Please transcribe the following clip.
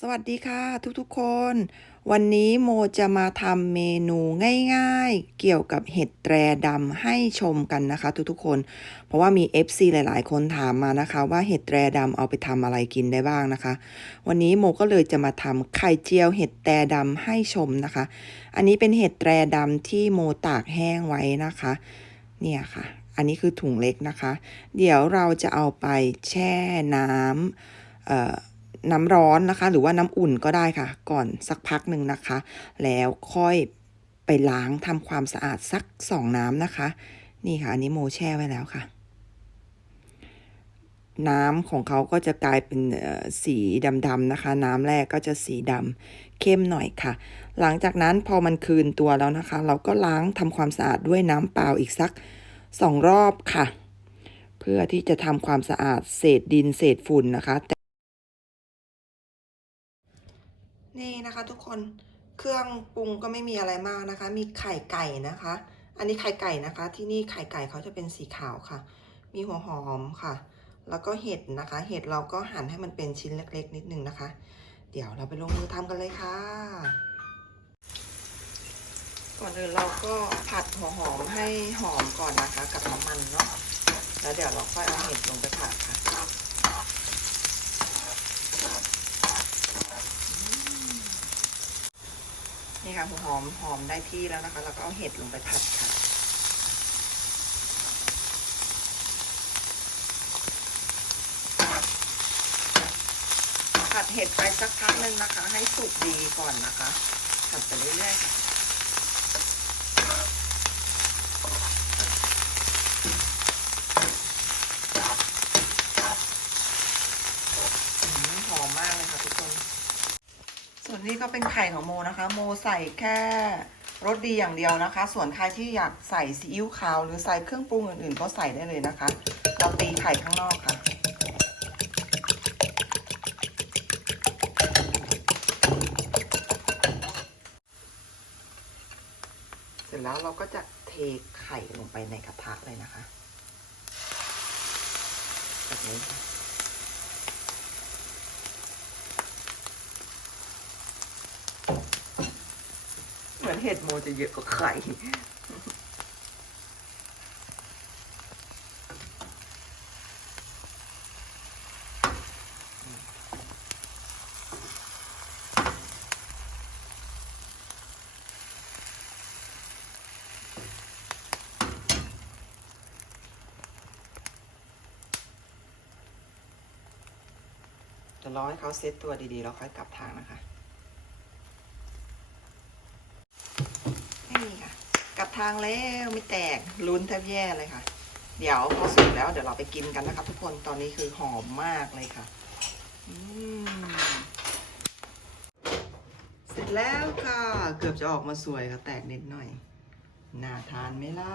สวัสดีค่ะทุกๆคน วันนี้โมจะมาทำเมนูง่ายๆ เกี่ยวกับเห็ดแตรดำให้ชมกันนะคะ ทุกๆคน เพราะว่ามี FC หลายๆ คนถามมานะคะ ว่าเห็ดแตรดำเอาไปทำอะไรกินได้บ้างนะคะ วันนี้โมก็เลยจะมาทำไข่เจียวเห็ดแตรดำให้ชมนะคะ อันนี้เป็นเห็ดแตรดำที่โมตากแห้งไว้นะคะ เนี่ยค่ะ อันนี้คือถุงเล็กนะคะ เดี๋ยวเราจะเอาไปแช่น้ำเอ่อ น้ำร้อนนะคะ หรือว่าน้ำอุ่นก็ได้ค่ะ ก่อนสักพักหนึ่งนะคะ แล้วค่อยไปล้างทำความสะอาดสักสองน้ำนะคะ นี่ค่ะอันนี้โมแช่ไว้แล้วค่ะ น้ำของเขาก็จะกลายเป็นเอ่อสีดำๆนะคะ น้ำแรกก็จะสีดำเข้มหน่อยค่ะ หลังจากนั้นพอมันคืนตัวแล้วนะคะ เราก็ล้างทำความสะอาดด้วยน้ำเปล่าอีกสักสองรอบค่ะ เพื่อที่จะทำความสะอาดเศษดินเศษฝุ่นนะคะ นี่นะคะทุกคนเครื่องปรุงก็ไม่มีอะไรมากนะคะ มีไข่ไก่นะคะ อันนี้ไข่ไก่นะคะ ที่นี่ไข่ไก่เขาจะเป็นสีขาวค่ะ มีหัวหอมค่ะ แล้วก็เห็ดนะคะ เห็ดเราก็หั่นให้มันเป็นชิ้นเล็ก ๆ นิดนึงนะคะ เดี๋ยวเราไปลงมือทำกันเลยค่ะ ก่อนอื่นเราก็ผัดหัวหอมให้หอมก่อนนะคะ กับน้ำมันเนาะแล้วเดี๋ยวเราค่อยเอาเห็ดลงไปผัดค่ะ นี่ค่ะหัวหอมหอมได้ที่แล้วนะคะ แล้วก็เอาเห็ดลงไปผัดค่ะ ผัดเห็ดไปสักพักหนึ่งนะคะ ให้สุกดีก่อนนะคะผัดไปเรื่อยๆค่ะ อืมหอมมากเลยค่ะทุกคน ส่วนนี้ก็เป็นไข่ของโมนะคะ โมใส่แค่รสดีอย่างเดียวนะคะ ส่วนใครที่อยากใส่ซีอิ๊วขาวหรือใส่เครื่องปรุงอื่นๆ ก็ใส่ได้เลยนะคะ เราตีไข่ข้างนอกค่ะเสร็จแล้วเราก็จะเทไข่ลงไปในกระทะเลยนะคะแบบนี้ค่ะ เห็ดโมจะเยอะกว่าไข่จะรอให้เขาเซตตัวดีๆ แล้วค่อยกลับทางนะคะ นี่ค่ะ กลับ ทางแล้วไม่แตกลุ้นแทบแย่เลยค่ะ เดี๋ยวพอสุกแล้วเดี๋ยวเราไปกินกันนะครับ ทุกคนตอนนี้คือหอมมากเลยค่ะเสร็จแล้วค่ะ เกือบจะออกมาสวยค่ะแตกนิดหน่อยน่าทานไหมล่ะ